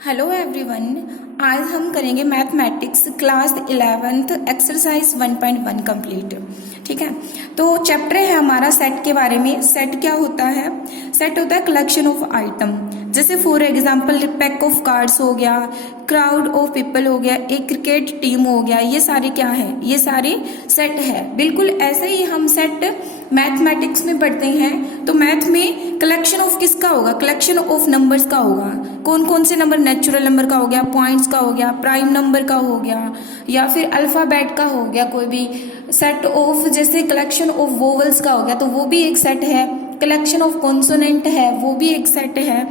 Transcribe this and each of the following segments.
Hello everyone. आज हम करेंगे mathematics class 11th exercise 1.1 complete. ठीक है, तो चैप्टर है हमारा सेट के बारे में। सेट क्या होता है? सेट होता है कलेक्शन ऑफ आइटम। जैसे for example pack of cards हो गया, क्राउड ऑफ पीपल हो गया, एक क्रिकेट टीम हो गया, ये सारे क्या है? ये सारे सेट है। बिल्कुल ऐसे ही हम सेट मैथमेटिक्स में पढ़ते हैं। तो मैथ में कलेक्शन ऑफ किसका होगा? कलेक्शन ऑफ नंबर्स का होगा। कौन कौन से नंबर? नेचुरल नंबर का हो गया, पॉइंट्स का हो गया, प्राइम नंबर का हो गया, या फिर अल्फाबेट का हो गया। कोई भी सेट ऑफ जैसे कलेक्शन ऑफ वोवल्स का हो गया तो वो भी एक सेट है। कलेक्शन ऑफ कॉन्सोनेंट है वो भी एक सेट है।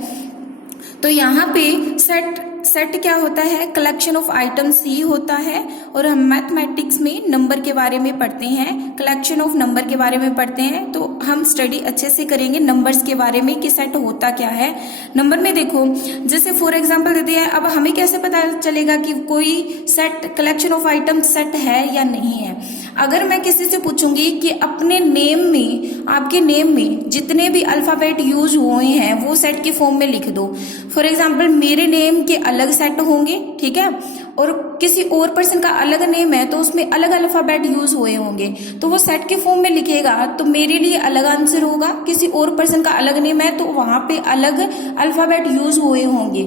तो यहाँ पे सेट क्या होता है? कलेक्शन ऑफ आइटम्स ही होता है। और हम मैथमेटिक्स में नंबर के बारे में पढ़ते हैं, कलेक्शन ऑफ नंबर के बारे में पढ़ते हैं। तो हम स्टडी अच्छे से करेंगे नंबर्स के बारे में कि सेट होता क्या है। नंबर में देखो, जैसे फॉर एग्जांपल देते हैं। अब हमें कैसे पता चलेगा कि कोई set collection of item set है या नहीं है? अगर मैं किसी से पूछूंगी कि अपने नेम में, आपके नेम में जितने भी अल्फाबेट यूज हुए हैं वो सेट की फॉर्म में लिख दो। फॉर एग्जाम्पल मेरे नेम के अलग सेट होंगे, ठीक है, और किसी और पर्सन का अलग नेम है तो उसमें अलग अल्फाबेट यूज हुए होंगे, तो वो सेट के फॉर्म में लिखेगा तो मेरे लिए अलग आंसर होगा। किसी और पर्सन का अलग नेम है तो वहां पे अलग अल्फाबेट यूज हुए होंगे।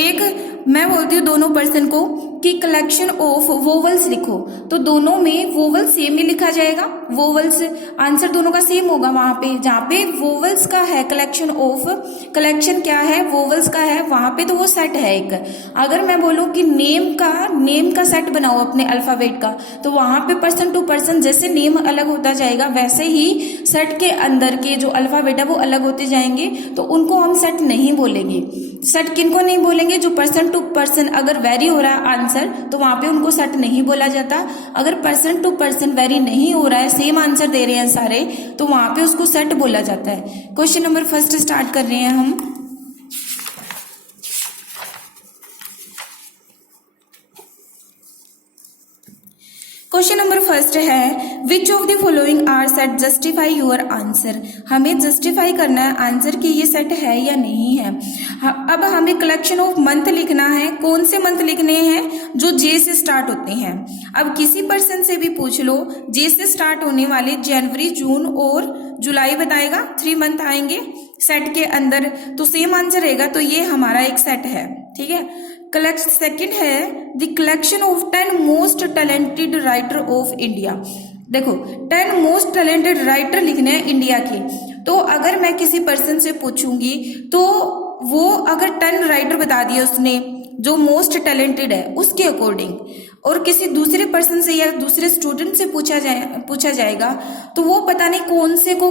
एक मैं बोलती हूँ दोनों पर्सन को कि कलेक्शन ऑफ वोवल्स लिखो, तो दोनों में वोवल सेम ही लिखा जाएगा। वोवल्स आंसर दोनों का सेम होगा। वहां पे जहाँ पे वोवल्स का है कलेक्शन ऑफ, कलेक्शन क्या है? वोवल्स का है, वहां पे तो वो सेट है एक। अगर मैं बोलूं कि नेम का सेट बनाओ अपने अल्फाबेट का, तो वहां पे पर्सन टू पर्सन जैसे नेम अलग होता जाएगा वैसे ही सेट के अंदर के जो अल्फाबेट है वो अलग होते जाएंगे। तो उनको हम सेट नहीं बोलेंगे। सेट किनको नहीं बोलेंगे? जो पर्सन टू पर्सन अगर वेरी हो रहा है आंसर तो वहां पे उनको सेट नहीं बोला जाता। अगर पर्सन टू पर्सन वेरी नहीं हो रहा है, सेम आंसर दे रहे हैं सारे, तो वहां पे उसको सेट बोला जाता है। क्वेश्चन नंबर फर्स्ट स्टार्ट कर रहे हैं हम। क्वेश्चन नंबर फर्स्ट है which of the following are set justify your answer. हमें जस्टिफाई करना है आंसर कि ये सेट है या नहीं है। अब हमें कलेक्शन ऑफ मंथ लिखना है। कौन से मंथ लिखने हैं? जो जे से स्टार्ट होते हैं। अब किसी पर्सन से भी पूछ लो, जे से स्टार्ट होने वाले जनवरी, जून और जुलाई बताएगा। 3 मंथ आएंगे सेट के अंदर, तो सेम आंसर रहेगा। तो ये हमारा एक सेट है, ठीक है। सेकंड है the collection of 10 most talented writer of India. देखो 10 मोस्ट टैलेंटेड राइटर लिखने हैं इंडिया के। तो अगर मैं किसी पर्सन से पूछूंगी तो वो अगर 10 राइटर बता दिए उसने जो मोस्ट टैलेंटेड है उसके अकॉर्डिंग, और किसी दूसरे पर्सन से या दूसरे स्टूडेंट से पूछा जाएगा तो वो पता नहीं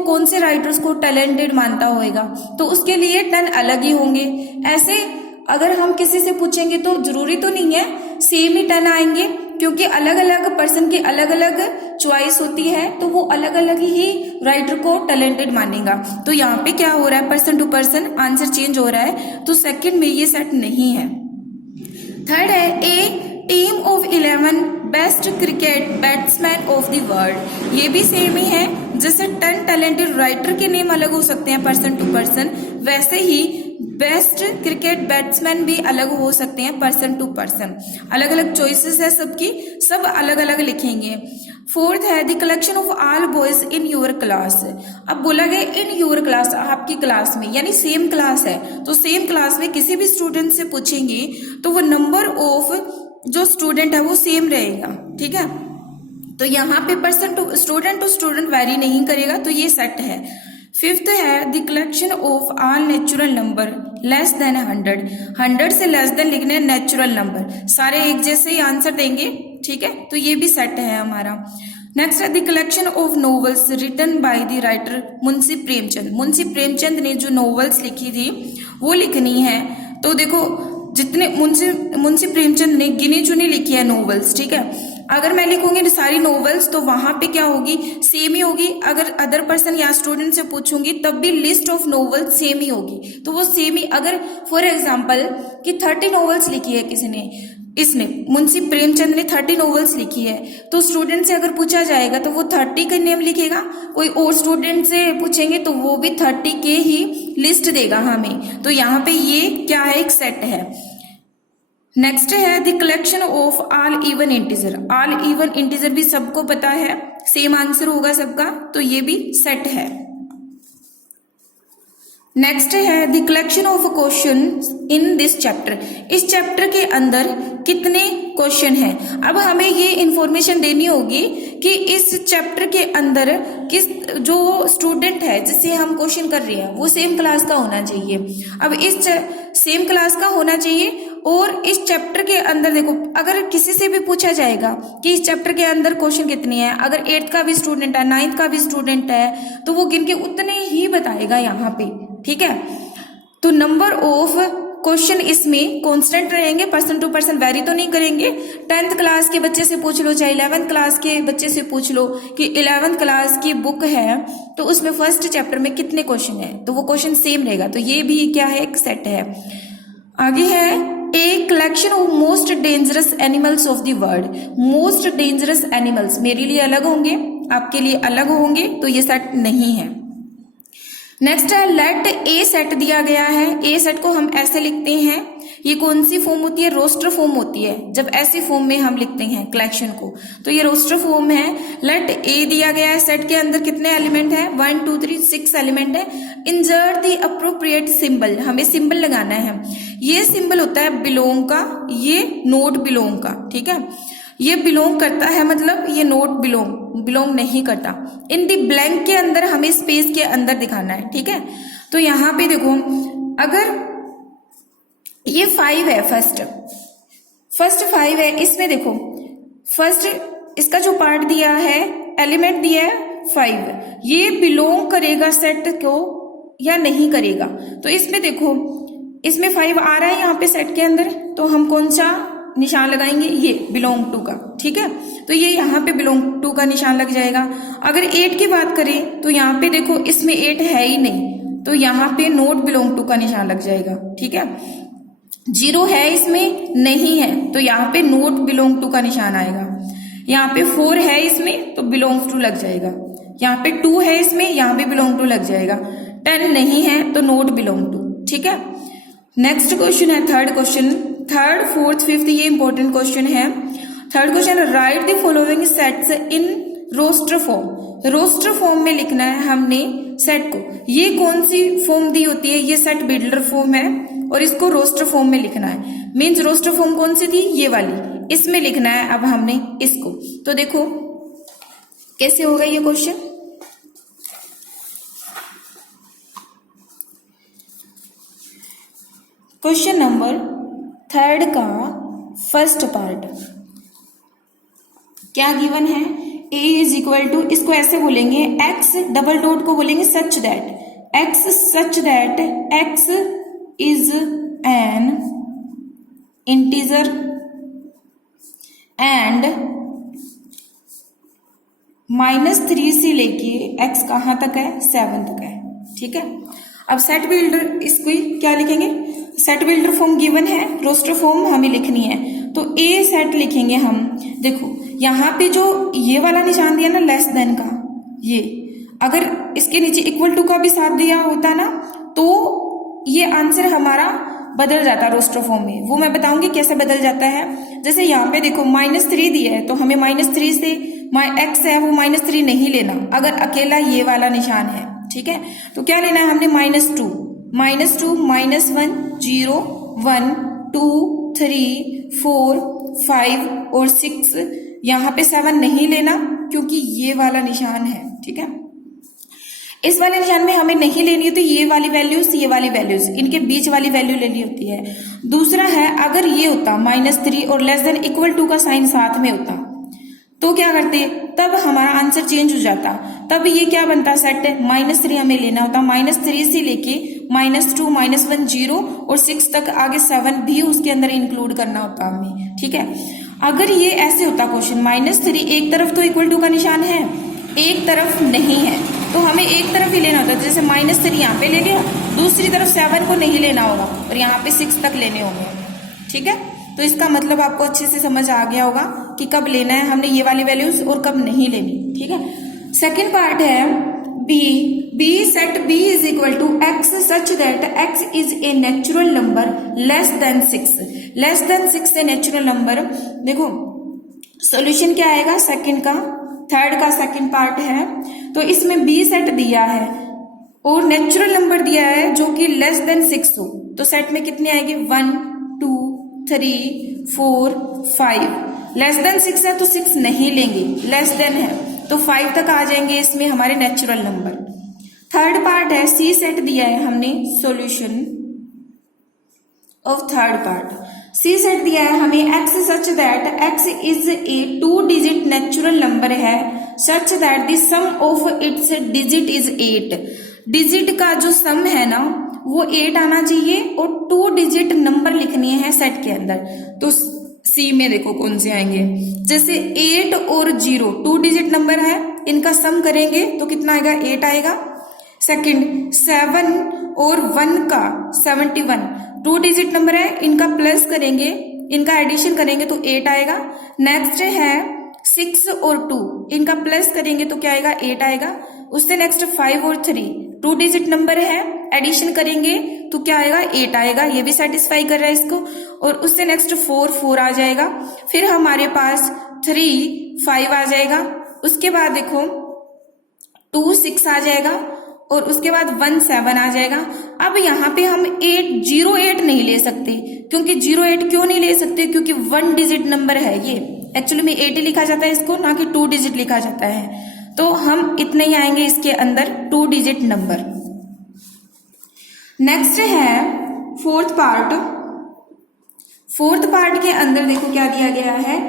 कौन से राइटर्स को टैलेंटेड मानता होएगा, तो उसके लिए 10 अलग ही होंगे। ऐसे अगर हम किसी से पूछेंगे तो जरूरी तो नहीं है सेम ही 10 आएंगे, क्योंकि अलग अलग पर्सन की अलग अलग चॉइस होती है, तो वो अलग अलग ही राइटर को टैलेंटेड मानेगा। तो यहाँ पे क्या हो रहा है? Person to person answer change हो रहा है, तो सेकंड में ये सेट नहीं है। थर्ड है a team of 11 best cricket batsman of the world. ये भी सेम ही है। जैसे 10 टैलेंटेड राइटर के नेम अलग हो सकते हैं पर्सन टू पर्सन, वैसे ही बेस्ट क्रिकेट बैट्समैन भी अलग हो सकते हैं पर्सन टू पर्सन। अलग अलग चॉइसेस है सबकी, सब अलग अलग लिखेंगे। फोर्थ है the collection of all boys in your class. अब बोला गया इन योर क्लास, आपकी क्लास में, यानी सेम क्लास है तो सेम क्लास में किसी भी स्टूडेंट से पूछेंगे तो वो नंबर ऑफ जो स्टूडेंट है वो सेम रहेगा, ठीक है। तो यहाँ पे पर्सन टू स्टूडेंट वेरी नहीं करेगा, तो ये सेट है। फिफ्थ है the collection of all natural number less then 100 से लेस देन लिखने नेचुरल नंबर, सारे एक जैसे ही आंसर देंगे, ठीक है। तो ये भी सेट है हमारा। नेक्स्ट है the collection of novels written by the writer Munshi Premchand. Munshi Premchand ने जो नॉवेल्स लिखी थी वो लिखनी है। तो देखो जितने मुंशी प्रेमचंद ने गिनी चुनी लिखी है नॉवेल्स, ठीक है। अगर मैं लिखूंगी सारी नॉवेल्स तो वहां पे क्या होगी? सेम ही होगी। अगर अदर पर्सन या स्टूडेंट से पूछूंगी तब भी लिस्ट ऑफ नॉवेल्स सेम ही होगी, तो वो सेम ही। अगर फॉर एग्जांपल कि 30 नॉवेल्स लिखी है किसी ने, इसने मुंशी प्रेमचंद ने 30 नॉवेल्स लिखी है, तो स्टूडेंट से अगर पूछा जाएगा तो वो 30 का नेम लिखेगा। कोई और स्टूडेंट से पूछेंगे तो वो भी 30 के ही लिस्ट देगा हमें। तो यहाँ पे ये क्या है? एक सेट है। नेक्स्ट है the collection of all even integer. All even integer भी सबको पता है, सेम आंसर होगा सबका, तो ये भी सेट है। नेक्स्ट है the collection of question in this chapter. इस चैप्टर के अंदर कितने क्वेश्चन हैं। अब हमें ये इंफॉर्मेशन देनी होगी कि इस चैप्टर के अंदर किस जो स्टूडेंट है जिससे हम क्वेश्चन कर रहे हैं वो सेम क्लास का होना चाहिए। अब इस सेम क्लास का होना चाहिए और इस चैप्टर के अंदर देखो, अगर किसी से भी पूछा जाएगा कि इस चैप्टर के अंदर क्वेश्चन कितने हैं, अगर 8th का भी स्टूडेंट है, 9th का भी स्टूडेंट है, तो वो गिन के उतने ही बताएगा यहाँ पे, ठीक है। तो नंबर ऑफ क्वेश्चन इसमें कांस्टेंट रहेंगे, पर्सन टू पर्सन वेरी तो नहीं करेंगे। 10th क्लास के बच्चे से पूछ लो, चाहे 11th क्लास के बच्चे से पूछ लो कि 11th क्लास की बुक है तो उसमें फर्स्ट चैप्टर में कितने क्वेश्चन है, तो वो क्वेश्चन सेम रहेगा। तो ये भी क्या है, एक सेट है। आगे है a collection of most dangerous animals of the world. Most dangerous animals मेरे लिए अलग होंगे, आपके लिए अलग होंगे, तो ये सेट नहीं है। नेक्स्ट है लेट ए सेट दिया गया है। ए सेट को हम ऐसे लिखते हैं, ये कौन सी फॉर्म होती है, रोस्टर फॉर्म होती है जब ऐसी फॉर्म में हम लिखते हैं कलेक्शन को, तो ये रोस्टर फॉर्म है। लेट ए दिया गया है, सेट के अंदर कितने एलिमेंट है, 1 2 3 6 एलिमेंट है। इंसर्ट द अप्रोप्रिएट सिंबल, हमें सिंबल लगाना है। ये सिंबल होता है बिलोंग का, ये नोट बिलोंग का, ठीक है। ये बिलोंग करता है मतलब ये नोट बिलोंग नहीं करता। इन दी ब्लैंक के अंदर हमें स्पेस के अंदर दिखाना है, ठीक है। तो यहाँ पे देखो, अगर ये 5 है, फर्स्ट 5 है, इसमें देखो फर्स्ट इसका जो पार्ट दिया है, एलिमेंट दिया है 5, ये बिलोंग करेगा सेट को या नहीं करेगा। तो इसमें देखो, इसमें 5 आ रहा है यहाँ पे सेट के अंदर, तो हम कौन सा निशान लगाएंगे, ये बिलोंग टू का, ठीक है। तो ये यहाँ पे बिलोंग टू का निशान लग जाएगा। अगर 8 की बात करें तो यहाँ पे देखो इसमें 8 है ही नहीं, तो यहाँ पे नोट बिलोंग टू का निशान लग जाएगा, ठीक है। 0 है इसमें नहीं है, तो यहाँ पे नोट बिलोंग टू का निशान आएगा। यहाँ पे 4 है इसमें, तो बिलोंग्स टू लग जाएगा। यहाँ पे 2 है इसमें, यहाँ पे बिलोंग टू लग जाएगा। 10 नहीं है तो नोट बिलोंग टू, ठीक है। नेक्स्ट क्वेश्चन है third question, 3rd 4th 5th ये इंपॉर्टेंट क्वेश्चन है। Third question, write the following sets in roster form. Roster form में लिखना है हमने सेट को। ये कौन सी फॉर्म दी होती है, ये सेट बिल्डर फॉर्म है और इसको रोस्टर फॉर्म में लिखना है। मीन्स रोस्टर फॉर्म कौन सी थी, ये वाली, इसमें लिखना है अब हमने इसको। तो देखो कैसे होगा ये क्वेश्चन। क्वेश्चन नंबर 3rd का फर्स्ट पार्ट क्या गिवन है, a इज इक्वल टू, इसको ऐसे बोलेंगे, x डबल डॉट को बोलेंगे सच that x is N integer and -3 से लेके x कहां तक है, 7 तक है, ठीक है। अब सेट बिल्डर, इसको क्या लिखेंगे, सेट बिल्डर फॉर्म गिवन है, रोस्टर फॉर्म हमें लिखनी है, तो ए सेट लिखेंगे हम। देखो यहाँ पे जो ये वाला निशान दिया ना लेस देन का, ये अगर इसके नीचे इक्वल टू का भी साथ दिया होता ना तो ये आंसर हमारा बदल जाता रोस्टर फॉर्म में। वो मैं बताऊंगी कैसे बदल जाता है। जैसे यहाँ पे देखो -3 दिया है, तो हमें -3 से x है वो -3 नहीं लेना, अगर अकेला ये वाला निशान है, ठीक है। तो क्या लेना है हमने, -2 -1 0 1 2 3 4 5 और 6, यहाँ पे 7 नहीं लेना क्योंकि ये वाला निशान है, ठीक है। इस वाले निशान में हमें नहीं लेनी है, तो ये वाली वैल्यूज इनके बीच वाली वैल्यू लेनी होती है। दूसरा है, अगर ये होता -3 और लेस देन इक्वल टू का साइन साथ में होता तो क्या करते, तब हमारा आंसर चेंज हो जाता। तब ये क्या बनता सेट, -3 हमें लेना होता, -3 से लेके -2 -1 0 और 6 तक आगे 7 भी उसके अंदर इंक्लूड करना होता हमें, ठीक है। अगर ये ऐसे होता क्वेश्चन, -3 एक तरफ तो इक्वल टू का निशान है, एक तरफ नहीं है, तो हमें एक तरफ ही लेना होता है। जैसे -3 यहाँ पे ले लिया, दूसरी तरफ 7 को नहीं लेना होगा और यहाँ पे 6 तक लेने होंगे, ठीक है। तो इसका मतलब आपको अच्छे से समझ आ गया होगा कि कब लेना है हमने ये वाली वैल्यूज और कब नहीं लेनी, ठीक है। सेकेंड पार्ट है B set b is equal to x such that x is a natural number less than 6। Less than 6 है नेचुरल नंबर। देखो सॉल्यूशन क्या आएगा, सेकंड का, थर्ड का सेकंड पार्ट है, तो इसमें बी सेट दिया है और नेचुरल नंबर दिया है जो कि लेस देन 6 हो, तो सेट में कितने आएंगे 1 2 3 4 5। लेस देन 6 है तो 6 नहीं लेंगे, लेस देन है तो 5 तक आ जाएंगे इसमें हमारे नेचुरल नंबर। थर्ड पार्ट है सी सेट दिया है हमने, solution of third part. C set दिया है हमें x such that x is a 2 digit natural number है such that the sum of its digit is 8। Digit का जो सम है ना वो 8 आना चाहिए और 2 डिजिट नंबर लिखनी है सेट के अंदर। तो सी में देखो कौन से आएंगे, जैसे 8 और 0 2 डिजिट नंबर है, इनका सम करेंगे तो कितना आएगा 8 आएगा। सेकंड 7 और 1 का 71 2 डिजिट नंबर है, इनका प्लस करेंगे, इनका एडिशन करेंगे तो 8 आएगा। नेक्स्ट है 6 और 2 इनका प्लस करेंगे तो क्या आएगा 8 आएगा। उससे नेक्स्ट 5 और 3 2 डिजिट नंबर है, एडिशन करेंगे तो क्या आएगा 8 आएगा, ये भी सेटिस्फाई कर रहा है इसको। और उससे नेक्स्ट 4 आ जाएगा, फिर हमारे पास 3 5 आ जाएगा, उसके बाद देखो 2 6 आ जाएगा और उसके बाद 1 7 आ जाएगा। अब यहाँ पे हम 8 नहीं ले सकते, क्योंकि 08 क्यों नहीं ले सकते, क्योंकि 1 डिजिट नंबर है ये, एक्चुअली में 8 लिखा जाता है इसको, ना कि 2 डिजिट लिखा जाता है। तो हम इतने ही आएंगे इसके अंदर 2 डिजिट नंबर। नेक्स्ट है फोर्थ पार्ट। फोर्थ पार्ट के अंदर देखो क्या दिया गया है,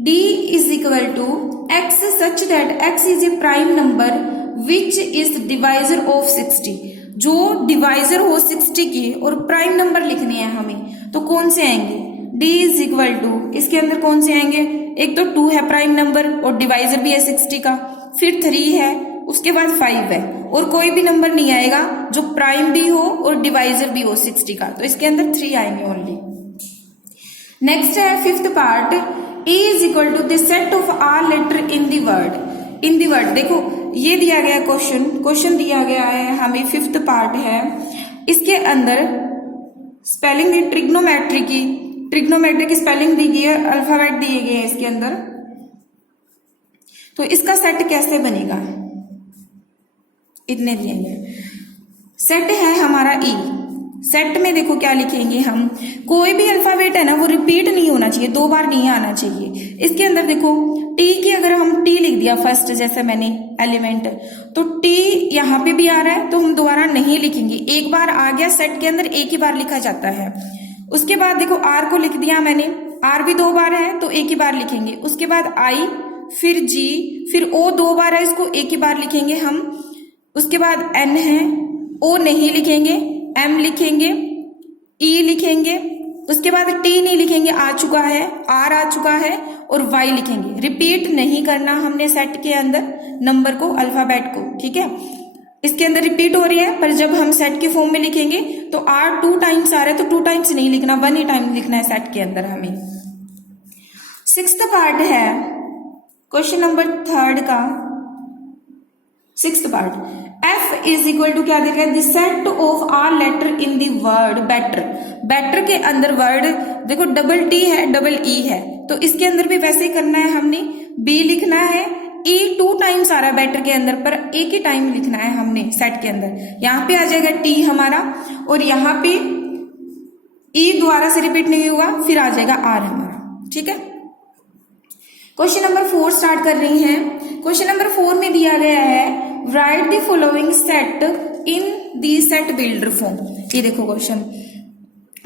d is equal to x such that x is a prime number which is divisor of 60। जो डिवाइजर हो 60 की और प्राइम नंबर लिखने हैं हमें, तो कौन से आएंगे, d इज इक्वल टू, इसके अंदर कौन से आएंगे, एक तो 2 है प्राइम नंबर और डिवाइजर भी है 60 का, फिर 3 है, उसके बाद 5 है, और कोई भी नंबर नहीं आएगा जो प्राइम भी हो और डिवाइजर भी हो 60 का, तो इसके अंदर 3 आएंगे ओनली। नेक्स्ट है fifth part, a is equal to the set of our letter in the word. In the word देखो ये दिया गया क्वेश्चन दिया गया है हमें, फिफ्थ पार्ट है, इसके अंदर स्पेलिंग दी ट्रिग्नोमेट्री की स्पेलिंग दी गई है, अल्फाबेट दिए गए हैं इसके अंदर। तो इसका सेट कैसे बनेगा, इतने दिए गए। सेट है हमारा ई, सेट में देखो क्या लिखेंगे हम, कोई भी अल्फाबेट है ना वो रिपीट नहीं होना चाहिए, 2 बार नहीं आना चाहिए। इसके अंदर देखो टी की अगर हम टी लिख दिया फर्स्ट, जैसे मैंने एलिमेंट, तो टी यहाँ पे भी आ रहा है तो हम दोबारा नहीं लिखेंगे, एक बार आ गया सेट के अंदर एक ही बार लिखा जाता है। उसके बाद देखो आर को लिख दिया मैंने, आर भी 2 बार है तो एक ही बार लिखेंगे। उसके बाद आई, फिर जी, फिर ओ 2 बार है, इसको एक ही बार लिखेंगे हम। उसके बाद एन है, ओ नहीं लिखेंगे, एम लिखेंगे, ई लिखेंगे, उसके बाद टी नहीं लिखेंगे, आ चुका है, आर आ चुका है, और वाई लिखेंगे। रिपीट नहीं करना हमने सेट के अंदर नंबर को, अल्फाबेट को, ठीक है। इसके अंदर रिपीट हो रही है, पर जब हम सेट के फॉर्म में लिखेंगे तो आर 2 टाइम्स आ रहा है तो 2 टाइम्स नहीं लिखना, 1 ही टाइम लिखना है सेट के अंदर हमें। सिक्स्थ पार्ट है क्वेश्चन नंबर 3 का, sixth part, f is equal to क्या दे रहा है, the set of our letter in the word better. Better के अंदर वर्ड देखो डबल टी है, डबल ई है, तो इसके अंदर भी वैसे ही करना है हमने, बी लिखना है, ई 2 टाइम्स आ रहा है बेटर के अंदर, पर एक ही टाइम लिखना है हमने सेट के अंदर। यहाँ पे आ जाएगा टी हमारा, और यहाँ पे ई दोबारा से रिपीट नहीं होगा, फिर आ जाएगा आर हमारा, ठीक है। क्वेश्चन नंबर 4 स्टार्ट कर रही हैं। क्वेश्चन नंबर 4 में दिया गया है, right the following set in the set builder form. ये देखो question,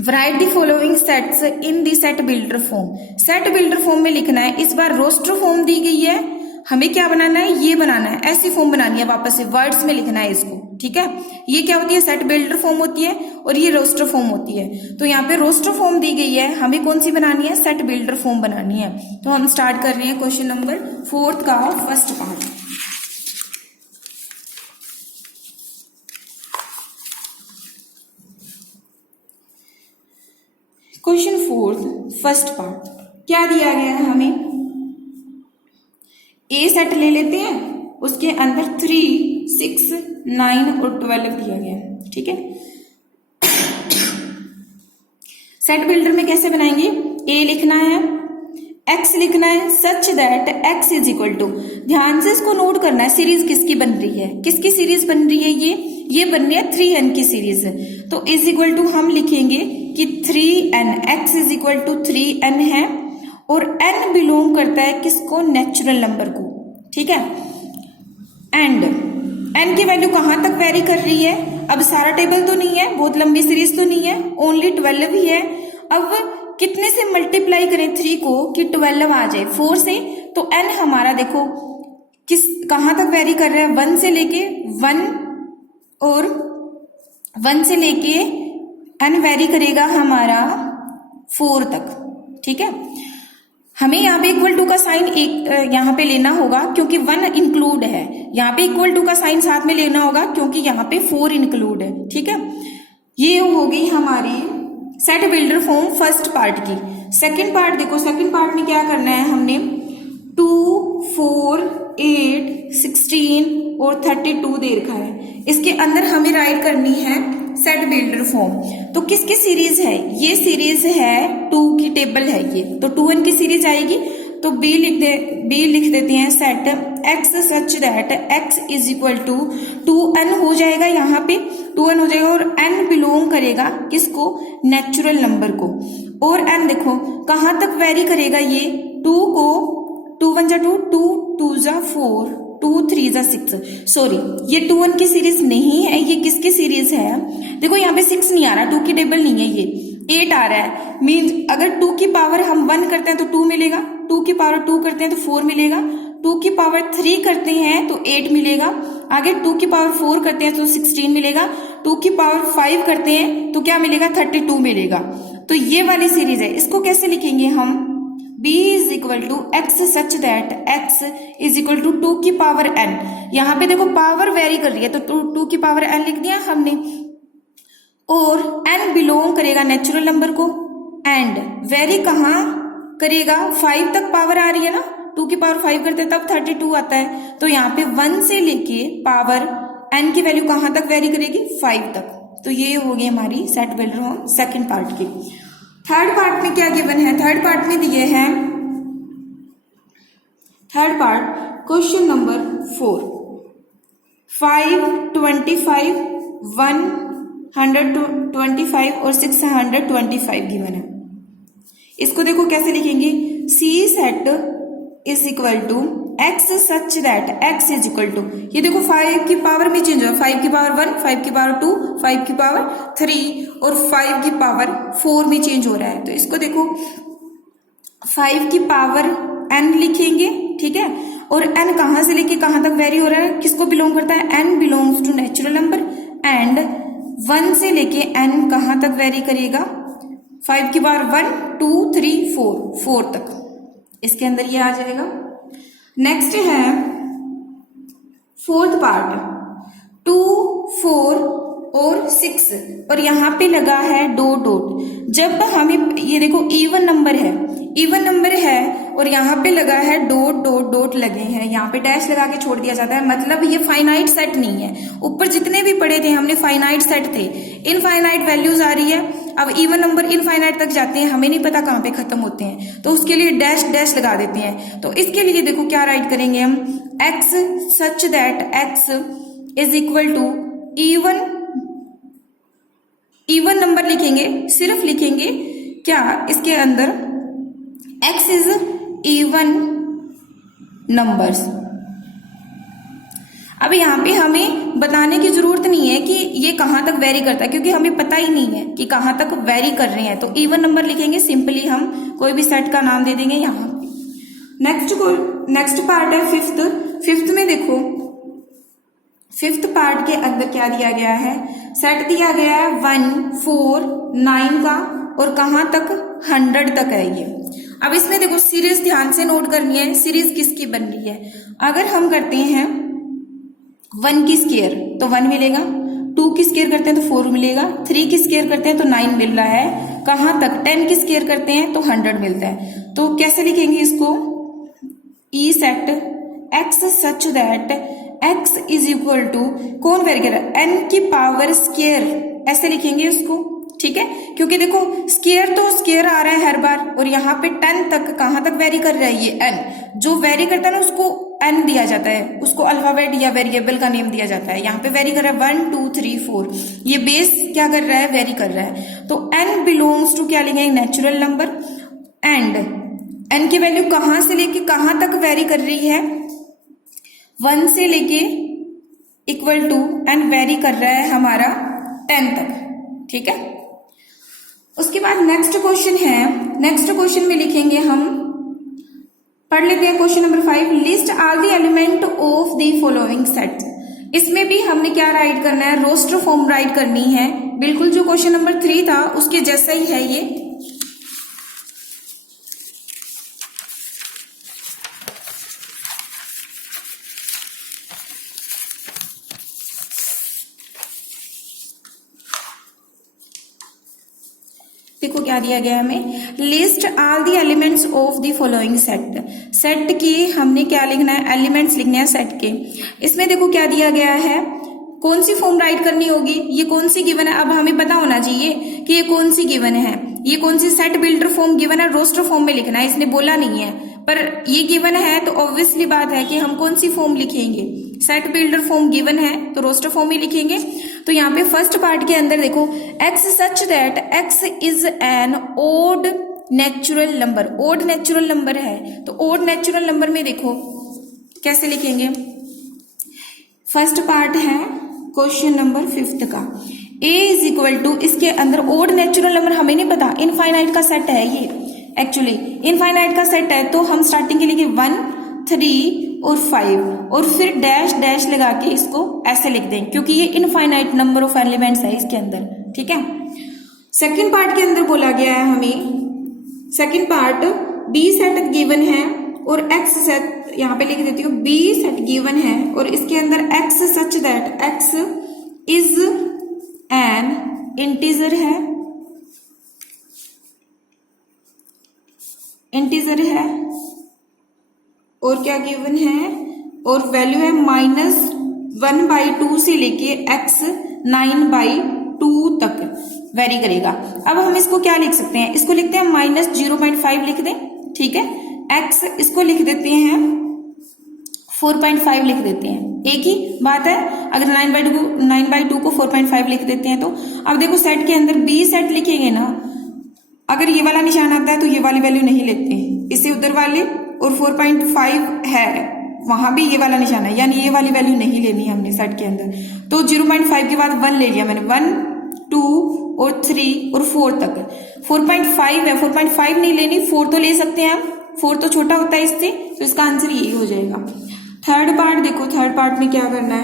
write the following sets in the set builder form. Set builder form में लिखना है, इस बार रोस्टर फॉर्म दी गई है, हमें क्या बनाना है, ये बनाना है, ऐसी फॉर्म बनानी है, वापस से वर्ड्स में लिखना है इसको, ठीक है। ये क्या होती है, सेट बिल्डर फॉर्म होती है, और ये रोस्टर फॉर्म होती है। तो यहाँ पे रोस्टर फॉर्म दी गई है, हमें कौन सी बनानी है, सेट बिल्डर फॉर्म बनानी है। तो हम स्टार्ट कर रहे हैं क्वेश्चन नंबर 4 का first part. Question 4 first part क्या दिया गया है हमें, ए सेट ले लेते हैं, उसके अंदर 3 6 9 और 12 दिया गया है, ठीक है। सेट बिल्डर में कैसे बनाएंगे, ए लिखना है, एक्स लिखना है, such that x is equal to, ध्यान से इसको नोट करना है, सीरीज किसकी बन रही है, किसकी सीरीज बन रही है, ये बन रही है 3n की सीरीज। तो इज इक्वल टू हम लिखेंगे कि 3n, x is equal to 3n है, और n बिलोंग करता है किसको, नेचुरल नंबर को, ठीक है। एंड n की वैल्यू कहां तक वेरी कर रही है, अब सारा टेबल तो नहीं है, बहुत लंबी सीरीज तो नहीं है, ओनली 12 ही है। अब कितने से मल्टीप्लाई करें 3 को कि 12 आ जाए, 4 से, तो n हमारा देखो कहां तक वेरी कर रहा है, 1 से लेके 1, और 1 से लेके n वेरी करेगा हमारा 4 तक, ठीक है। हमें यहाँ पे इक्वल टू का साइन एक यहाँ पे लेना होगा क्योंकि 1 इंक्लूड है, यहाँ पे इक्वल टू का साइन साथ में लेना होगा क्योंकि यहाँ पे 4 इंक्लूड है, ठीक है। ये हो गई हमारी set builder form first part की। सेकंड पार्ट देखो, सेकंड पार्ट में क्या करना है, हमने 2, 4, 8, 16 और 32 दे रखा है, इसके अंदर हमें राइट करनी है सेट बिल्डर फॉर्म। तो किसकी सीरीज है, ये सीरीज है 2 की टेबल है ये, तो 2n की सीरीज आएगी, तो बी लिख देते हैं set x such that x is equal to 2n हो जाएगा, यहाँ पे 2n हो जाएगा, और n बिलोंग करेगा किसको, नेचुरल नंबर को। और n देखो कहां तक वेरी करेगा, ये 2 को 2 1 जा 2, 2 2 जा 4, 2 3 जा 6, सॉरी ये 2n की सीरीज नहीं है, ये किसकी सीरीज है, देखो यहाँ पे 6 नहीं आ रहा, 2 की टेबल नहीं है, ये 8 आ रहा है, मीन्स अगर 2 की पावर हम 1 करते हैं तो 2 मिलेगा, 2 की पावर 2 करते हैं तो 4 मिलेगा, 2 की पावर 3 करते हैं तो 8 मिलेगा, आगे 2 की पावर 4 करते हैं तो 16 मिलेगा, 2 की पावर 5 करते हैं तो क्या मिलेगा, 32 मिलेगा। तो ये वाली सीरीज है, इसको कैसे लिखेंगे हम, b is equal to x such that x is equal to 2 की पावर n, यहाँ पे देखो पावर वेरी कर रही है तो 2 की पावर n लिख दिया हमने, और n बिलोंग करेगा नेचुरल नंबर को, एंड वेरी कहाँ करेगा, 5 तक पावर आ रही है ना, 2 की पावर 5 करते हैं तब 32 आता है, तो यहाँ पे 1 से लेके पावर n की वैल्यू कहां तक वेरी करेगी, 5 तक। तो ये हो गई हमारी set builder form second part की। थर्ड पार्ट में क्या गिवन है, थर्ड पार्ट में दिए हैं, थर्ड पार्ट क्वेश्चन नंबर 4, 5, 25, 125 और 625 गिवन है। इसको देखो कैसे लिखेंगे, C set is equal to x such that x is equal to, ये देखो 5 की पावर में चेंज हो, 5 की पावर 1, 5 की पावर 2, 5 की पावर 3 और 5 की पावर 4 में चेंज हो रहा है। तो इसको देखो 5 की पावर n लिखेंगे, ठीक है, और n कहां से लेके कहां तक वेरी हो रहा है, किसको बिलोंग करता है, n belongs to natural number, and 1 से लेके n कहां तक वेरी करेगा, 5 की पावर 1, 2, 3, 4 तक, इसके अंदर ये आ जाएगा। नेक्स्ट है फोर्थ पार्ट, 2, 4 और 6 और यहाँ पे लगा है डॉट। जब हमें ये देखो इवन नंबर है और यहाँ पे लगा है डॉट लगे हैं, यहाँ पे डैश लगा के छोड़ दिया जाता है, मतलब ये फाइनाइट सेट नहीं है। ऊपर जितने भी पढ़े थे हमने फाइनाइट सेट थे, इनफाइनाइट वैल्यूज आ रही है। अब इवन नंबर इनफाइनाइट तक जाते हैं, हमें नहीं पता कहाँ पे खत्म होते हैं, तो उसके लिए डैश लगा देते हैं। तो इसके लिए देखो क्या राइट करेंगे हम, x such that x is equal to even number लिखेंगे, सिर्फ लिखेंगे क्या इसके अंदर, x इज इवन नंबर्स। अब यहाँ पे हमें बताने की जरूरत नहीं है कि ये कहाँ तक वेरी करता है, क्योंकि हमें पता ही नहीं है कि कहाँ तक वेरी कर रहे हैं। तो इवन नंबर लिखेंगे, सिंपली हम कोई भी सेट का नाम दे देंगे यहाँ पे। नेक्स्ट पार्ट है फिफ्थ में देखो, फिफ्थ पार्ट के अंदर क्या दिया गया है, सेट दिया गया है 1, 4, 9 का, और कहाँ तक 100 तक है ये। अब इसमें देखो सीरीज ध्यान से नोट करनी है, सीरीज किसकी बन रही है। अगर हम करते हैं 1 की स्क्वायर तो 1 मिलेगा, 2 की स्क्वायर करते हैं तो 4 मिलेगा, 3 की स्क्वायर करते हैं तो 9 मिल रहा है, कहाँ तक 10 की स्क्वायर करते हैं तो 100 मिलता है। तो कैसे लिखेंगे इसको, E set x such that x is equal to, कौन वेरी कर रहा है, n की पावर स्क्वायर, ऐसे लिखेंगे उसको, ठीक है, क्योंकि देखो स्केयर तो स्केयर आ रहा है हर बार, और यहाँ पे 10 तक कहाँ तक वेरी कर रहा है ये n, जो वेरी करता है ना उसको n दिया जाता है, उसको अल्फाबेट या वेरिएबल का नेम दिया जाता है। यहाँ पे वेरी कर रहा है 1 2 3 4, ये बेस क्या कर रहा है, वेरी कर रहा है। तो n बिलोंग्स टू क्या लेंगे, नेचुरल नंबर, एंड n की वैल्यू कहाँ से लेके कहाँ तक वेरी कर रही है, 1 से लेके इक्वल टू एंड वेरी कर रहा है हमारा 10 तक। ठीक है, उसके बाद नेक्स्ट क्वेश्चन है, नेक्स्ट क्वेश्चन में लिखेंगे हम, पढ़ लेते हैं question number 5, list all the element of the following set. इसमें भी हमने क्या राइट करना है, रोस्टर फॉर्म राइट करनी है, बिल्कुल जो क्वेश्चन नंबर 3 था उसके जैसा ही है ये। देखो क्या दिया गया है हमें, list all the elements of the following set. Set की हमने क्या लिखना है, एलिमेंट्स लिखने हैं सेट के। इसमें देखो क्या दिया गया है, कौन सी फॉर्म राइट करनी होगी, ये कौन सी गिवन है, अब हमें पता होना चाहिए कि ये कौन सी गिवन है, ये कौन सी सेट बिल्डर फॉर्म गिवन है, रोस्टर फॉर्म में लिखना है, इसने बोला नहीं है, पर ये गिवन है तो ऑब्वियसली बात है कि हम कौन सी फॉर्म लिखेंगे, सेट बिल्डर फॉर्म गिवन है तो रोस्टर फॉर्म ही लिखेंगे। तो यहाँ पे फर्स्ट पार्ट के अंदर देखो, x such that x is an odd natural number, odd natural number है, तो ओड नेचुरल नंबर में देखो कैसे लिखेंगे। फर्स्ट पार्ट है क्वेश्चन नंबर 5 का, a इज इक्वल टू, इसके अंदर ओड नेचुरल नंबर हमें नहीं पता, इनफाइनाइट का सेट है ये, एक्चुअली इनफाइनाइट का सेट है, तो हम स्टार्टिंग के लिए 1 3 और 5 और फिर डैश डैश लगा के इसको ऐसे लिख दें, क्योंकि ये इनफाइनाइट नंबर ऑफ एलिमेंट्स है इसके अंदर। ठीक है, सेकंड पार्ट के अंदर बोला गया है हमें, second part B set given है और एक्स सेट, यहाँ पे लिख देती हूँ बी सेट गिवन है और इसके अंदर x such that x is an integer है, इंटीजर है, और क्या गिवन है, और वैल्यू है -1/2 से लेके x 9/2 तक वेरी करेगा। अब हम इसको क्या लिख सकते हैं, इसको लिखते हैं -0.5 लिख दें। ठीक है, x इसको लिख देते हैं 4.5 लिख देते हैं, एक ही बात है। अगर 9/2 को 4.5 लिख देते हैं तो अब देखो सेट के अंदर बी सेट लिखेंगे ना, अगर ये वाला निशान आता है तो ये वाली वैल्यू नहीं लेते, इसे उधर वाले, और 4.5 है वहां भी ये वाला निशान है, यानी ये वाली वैल्यू नहीं लेनी हमने सेट के अंदर। तो 0.5 के बाद 1 ले लिया मैंने, 1 2 और 3 और 4 तक। 4.5 है, 4.5 नहीं लेनी, 4 तो ले सकते हैं हम, 4 तो छोटा होता है इससे, तो इसका आंसर यही हो जाएगा। थर्ड पार्ट देखो, थर्ड पार्ट में क्या करना है,